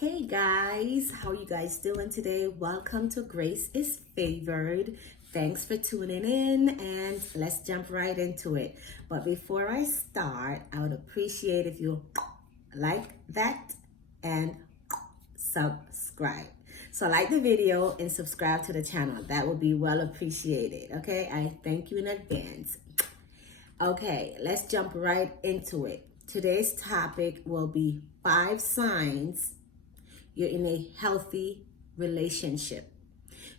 Hey guys, how are you guys doing today? Welcome to Grace is Favored. Thanks for tuning in and let's jump right into it. But before I start, I would appreciate if you like that and subscribe. So like the video and subscribe to the channel. That would be well appreciated. Okay, I thank you in advance. Okay, let's jump right into it. Today's topic will be 5 signs you're in a healthy relationship.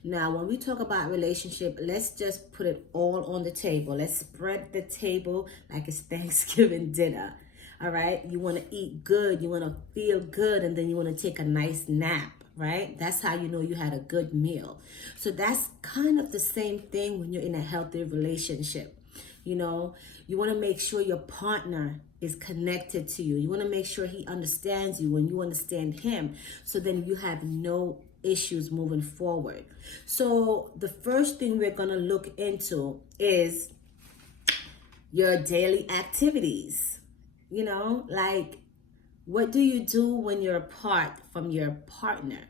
Now, when we talk about relationship, let's just put it all on the table. Let's spread the table like it's Thanksgiving dinner. All right? You want to eat good, you want to feel good, and then you want to take a nice nap, right? That's how you know you had a good meal. So that's kind of the same thing when you're in a healthy relationship. You know, you want to make sure your partner is connected to you. You want to make sure he understands you and you understand him. So then you have no issues moving forward. So the first thing we're going to look into is your daily activities. You know, like what do you do when you're apart from your partner?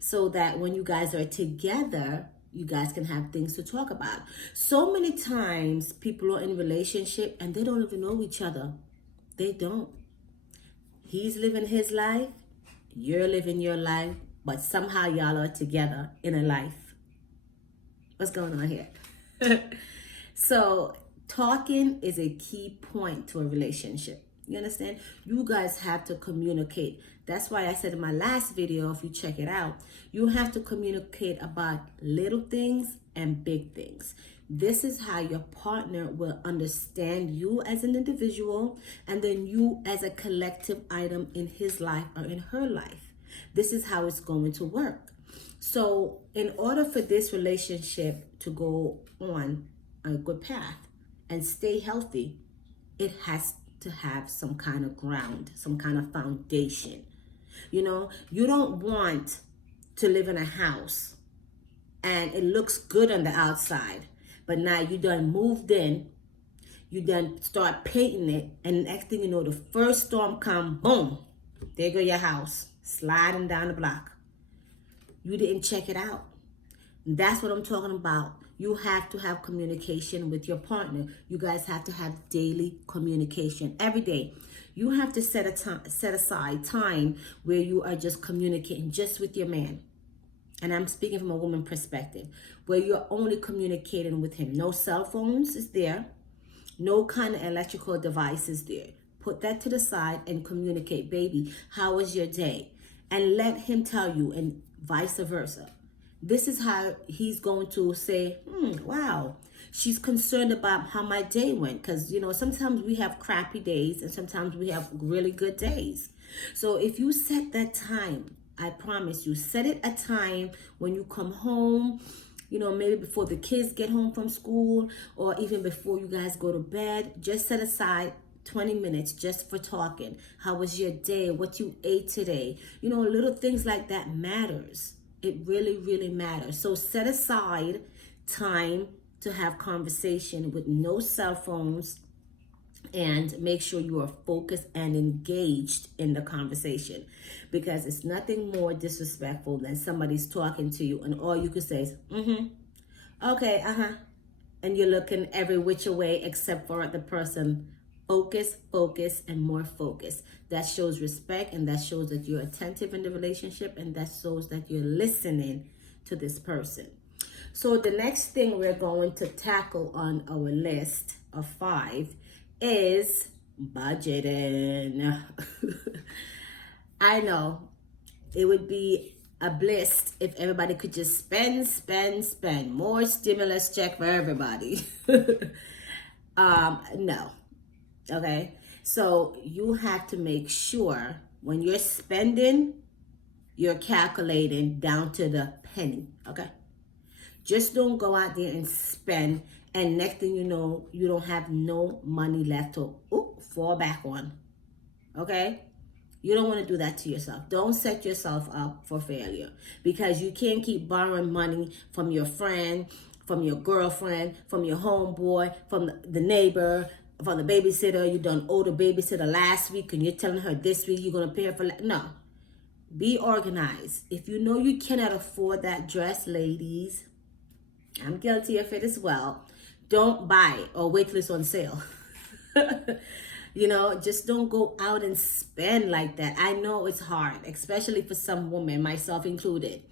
So that when you guys are together, you guys can have things to talk about. So many times people are in a relationship and they don't even know each other. They don't. He's living his life, you're living your life, but somehow y'all are together in a life. What's going on here? So talking is a key point to a relationship. You understand? You guys have to communicate. That's why I said in my last video, if you check it out, you have to communicate about little things and big things. This is how your partner will understand you as an individual and then you as a collective item in his life or in her life. This is how it's going to work. So in order for this relationship to go on a good path and stay healthy, it has to have some kind of ground, some kind of foundation. You know, you don't want to live in a house and it looks good on the outside, but now you done moved in, you done start painting it, and next thing you know, the first storm come, boom, there go your house, sliding down the block. You didn't check it out. That's what I'm talking about. You have to have communication with your partner. You guys have to have daily communication every day. You have to set aside time where you are just communicating just with your man. And I'm speaking from a woman perspective, where you're only communicating with him. No cell phones is there. No kind of electrical devices there. Put that to the side and communicate. Baby, how was your day? And let him tell you, and vice versa. This is how he's going to say, wow, she's concerned about how my day went. Because, you know, sometimes we have crappy days and sometimes we have really good days. So if you set that time, I promise you, set it a time when you come home, you know, maybe before the kids get home from school or even before you guys go to bed. Just set aside 20 minutes just for talking. How was your day? What you ate today? You know, little things like that matters. It really, really matters. So set aside time to have conversation with no cell phones and make sure you are focused and engaged in the conversation, because it's nothing more disrespectful than somebody's talking to you and all you can say is, okay, and you're looking every which way except for the person. Focus, and more focus. That shows respect, and that shows that you're attentive in the relationship, and that shows that you're listening to this person. So the next thing we're going to tackle on our list of 5 is budgeting. I know it would be a bliss if everybody could just spend more stimulus check for everybody. No. Okay, so you have to make sure when you're spending, you're calculating down to the penny. Okay, just don't go out there and spend, and next thing you know, you don't have no money left to fall back on. Okay, you don't want to do that to yourself. Don't set yourself up for failure, because you can't keep borrowing money from your friend, from your girlfriend, from your homeboy, from the neighbor, from the babysitter. You done owe the babysitter last week and you're telling her this week you're going to pay her for no. Be organized. If you know you cannot afford that dress, ladies, I'm guilty of it as well. Don't buy it or wait till it's on sale. You know, just don't go out and spend like that. I know it's hard, especially for some women, myself included.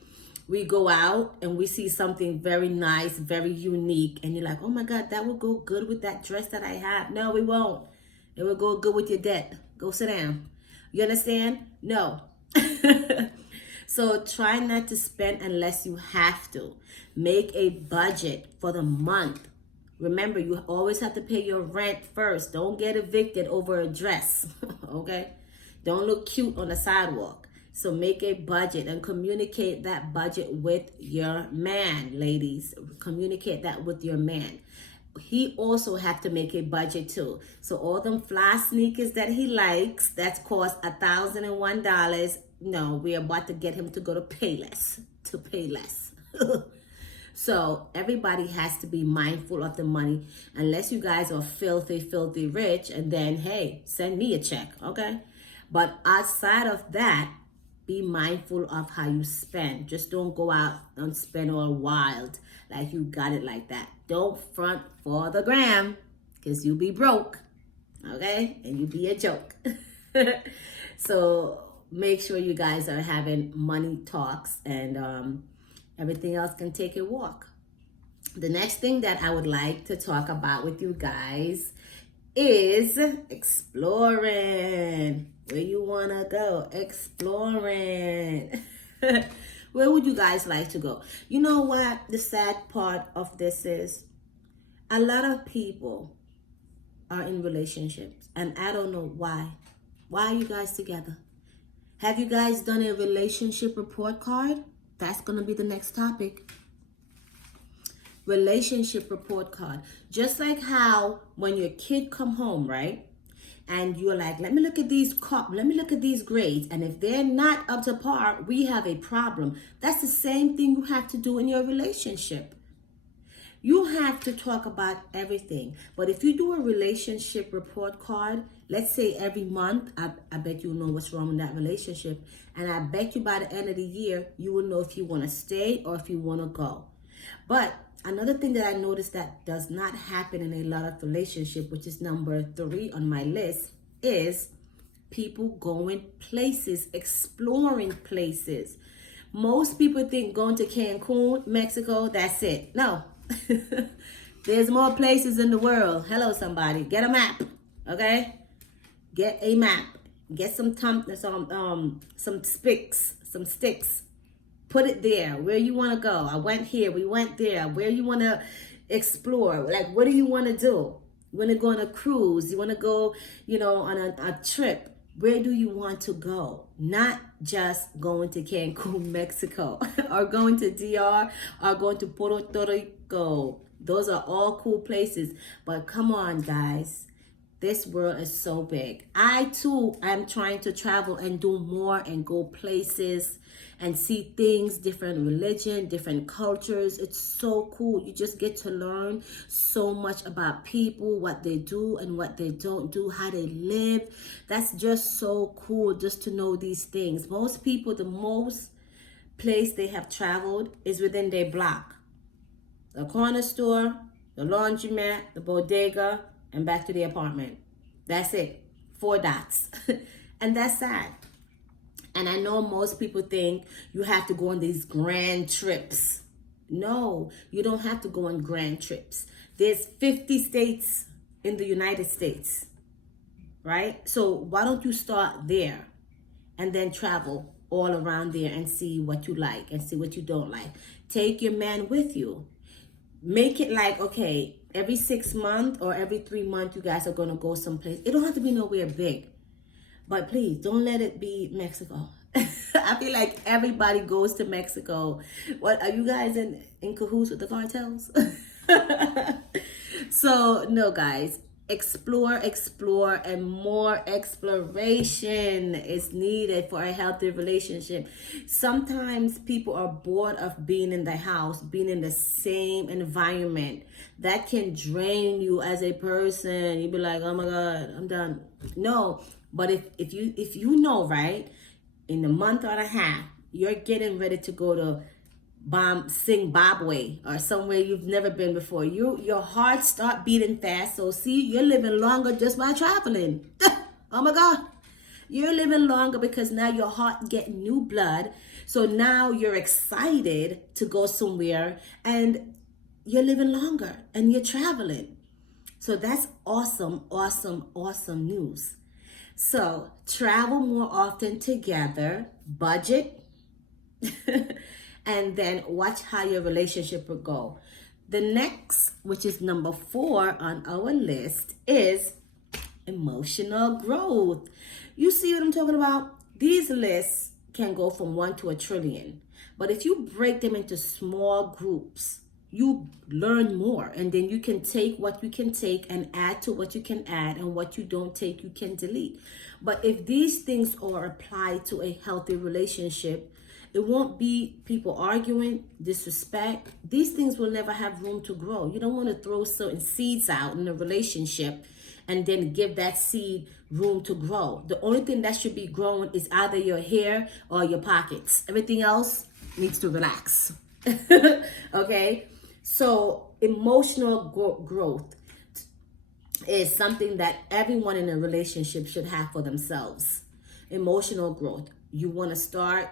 We go out and we see something very nice, very unique, and you're like, oh my God, that would go good with that dress that I have. No, it won't. It will go good with your debt. Go sit down. You understand? No. So try not to spend unless you have to. Make a budget for the month. Remember, you always have to pay your rent first. Don't get evicted over a dress, okay? Don't look cute on the sidewalk. So make a budget and communicate that budget with your man, ladies. Communicate that with your man. He also have to make a budget too. So all them fly sneakers that he likes, that's cost $1,001. No, we're about to get him to go to Payless, So everybody has to be mindful of the money, unless you guys are filthy rich, and then, hey, send me a check, okay? But outside of that, be mindful of how you spend. Just don't go out and spend all wild like you got it like that. Don't front for the gram, because you be broke, okay? And you be a joke. So make sure you guys are having money talks, and everything else can take a walk. The next thing that I would like to talk about with you guys is exploring. Where you want to go? Exploring. Where would you guys like to go? You know what the sad part of this is? A lot of people are in relationships, and I don't know why. Why are you guys together? Have you guys done a relationship report card? That's going to be the next topic. Relationship report card. Just like how when your kid come home, right? And you're like, let me look at these grades. And if they're not up to par, we have a problem. That's the same thing you have to do in your relationship. You have to talk about everything. But if you do a relationship report card, let's say every month, I bet you'll know what's wrong with that relationship. And I bet you by the end of the year, you will know if you want to stay or if you want to go. But another thing that I noticed that does not happen in a lot of relationships, which is number 3 on my list, is people going places, exploring places. Most people think going to Cancun, Mexico, that's it. No. There's more places in the world. Hello, somebody. Get a map, okay? Get a map. Get some sticks. Put it there. Where you want to go? I went here. We went there. Where you want to explore? Like, what do you want to do? You want to go on a cruise? You want to go, on a trip? Where do you want to go? Not just going to Cancun, Mexico, or going to DR, or going to Puerto Rico. Those are all cool places. But come on, guys. This world is so big. I, too, am trying to travel and do more and go places and see things, different religion, different cultures. It's so cool. You just get to learn so much about people, what they do and what they don't do, how they live. That's just so cool just to know these things. Most people, the most place they have traveled is within their block. The corner store, the laundromat, the bodega, and back to the apartment. That's it. 4 dots. And that's sad. And I know most people think you have to go on these grand trips. No, you don't have to go on grand trips. There's 50 states in the United States, right? So why don't you start there and then travel all around there and see what you like and see what you don't like. Take your man with you. Make it like, okay, every 6 months or every 3 months, you guys are going to go someplace. It don't have to be nowhere big. But please, don't let it be Mexico. I feel like everybody goes to Mexico. What, are you guys in cahoots with the cartels? So, no, guys. Explore, and more exploration is needed for a healthy relationship. Sometimes people are bored of being in the house, being in the same environment. That can drain you as a person. You'd be like, oh my God, I'm done. No, but if you know, right? in a month or a half, you're getting ready to go to Zimbabwe or somewhere you've never been before. Your heart start beating fast. So see, you're living longer just by traveling. Oh my God. You're living longer because now your heart getting new blood. So now you're excited to go somewhere and you're living longer and you're traveling. So that's awesome, awesome, awesome news. So travel more often together, budget, and then watch how your relationship will go. The next, which is number 4 on our list, is emotional growth. You see what I'm talking about? These lists can go from 1 to a trillion. But if you break them into small groups, you learn more, and then you can take what you can take and add to what you can add, and what you don't take you can delete. But if these things are applied to a healthy relationship, it won't be people arguing, disrespect. These things will never have room to grow. You don't want to throw certain seeds out in a relationship and then give that seed room to grow. The only thing that should be growing is either your hair or your pockets. Everything else needs to relax. Okay? So emotional growth is something that everyone in a relationship should have for themselves. Emotional growth. You want to start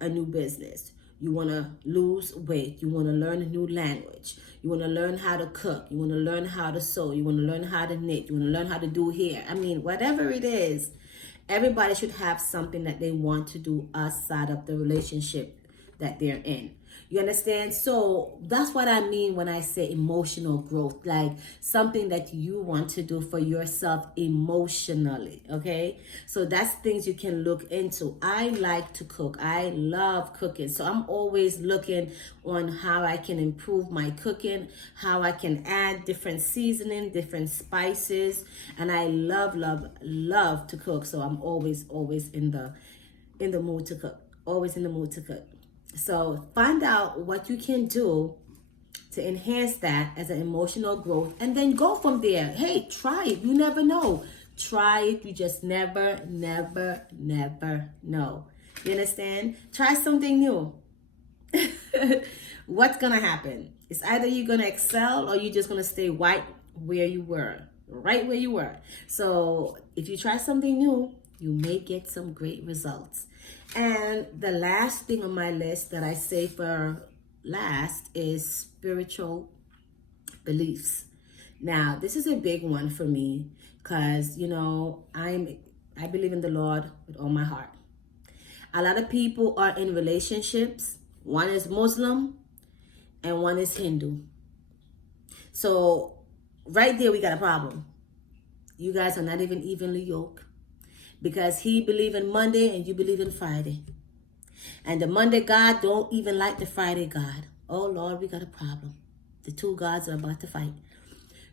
a new business. You want to lose weight. You want to learn a new language. You want to learn how to cook. You want to learn how to sew. You want to learn how to knit. You want to learn how to do hair. I mean, whatever it is, everybody should have something that they want to do outside of the relationship that they're in. You understand? So that's what I mean when I say emotional growth, like something that you want to do for yourself emotionally. Okay. So that's things you can look into. I like to cook. I love cooking. So I'm always looking on how I can improve my cooking, how I can add different seasoning, different spices. And I love, love, love to cook. So I'm always in the mood to cook. Always in the mood to cook. So find out what you can do to enhance that as an emotional growth, and then go from there. Hey, try it. You never know. Try it. You just never know. You understand? Try something new. What's going to happen? It's either you're going to excel or you're just going to stay right where you were. So if you try something new, you may get some great results. And the last thing on my list that I say for last is spiritual beliefs. Now, this is a big one for me because, I believe in the Lord with all my heart. A lot of people are in relationships. One is Muslim and one is Hindu. So right there, we got a problem. You guys are not even evenly yoked. Because he believe in Monday and you believe in Friday. And the Monday God don't even like the Friday God. Oh Lord, we got a problem. The two gods are about to fight.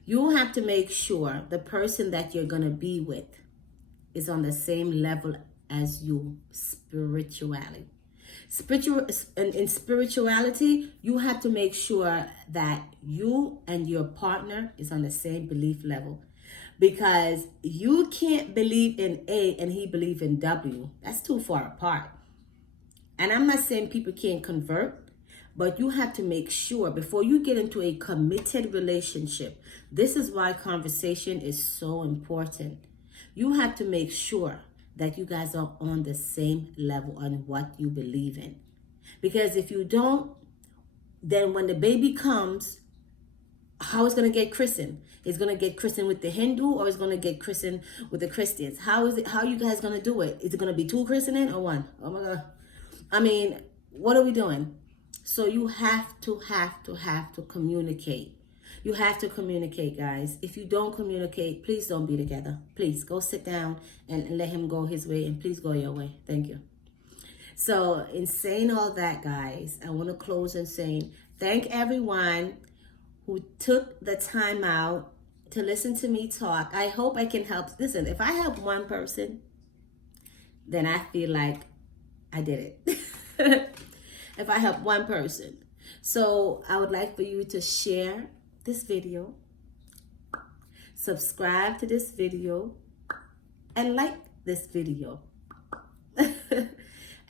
You have to make sure the person that you're going to be with is on the same level as you spiritually. In spirituality, you have to make sure that you and your partner is on the same belief level. Because you can't believe in A and he believe in W. That's too far apart. And I'm not saying people can't convert, but you have to make sure before you get into a committed relationship. This is why conversation is so important. You have to make sure that you guys are on the same level on what you believe in. Because if you don't, then when the baby comes, how it's going to get christened? It's going to get christened with the Hindu, or it's going to get christened with the Christians? How are you guys going to do it? Is it going to be 2 christening or 1? Oh my God. I mean, what are we doing? So you have to communicate. You have to communicate, guys. If you don't communicate, please don't be together. Please go sit down and let him go his way, and please go your way. Thank you. So in saying all that, guys, I want to close and saying thank everyone who took the time out to listen to me talk. I hope I can help. Listen, if I help one person, then I feel like I did it. If I help one person. So I would like for you to share this video, subscribe to this video, and like this video.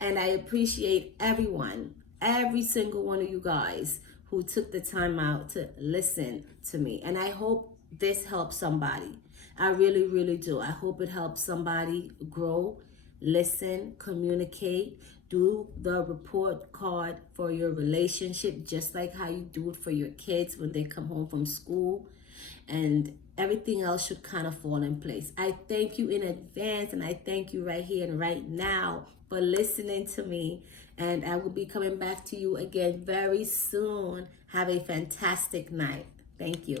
And I appreciate everyone, every single one of you guys who took the time out to listen to me. And I hope this helps somebody. I really, really do. I hope it helps somebody grow, listen, communicate, do the report card for your relationship, just like how you do it for your kids when they come home from school. And everything else should kind of fall in place. I thank you in advance, and I thank you right here and right now for listening to me. And I will be coming back to you again very soon. Have a fantastic night. Thank you.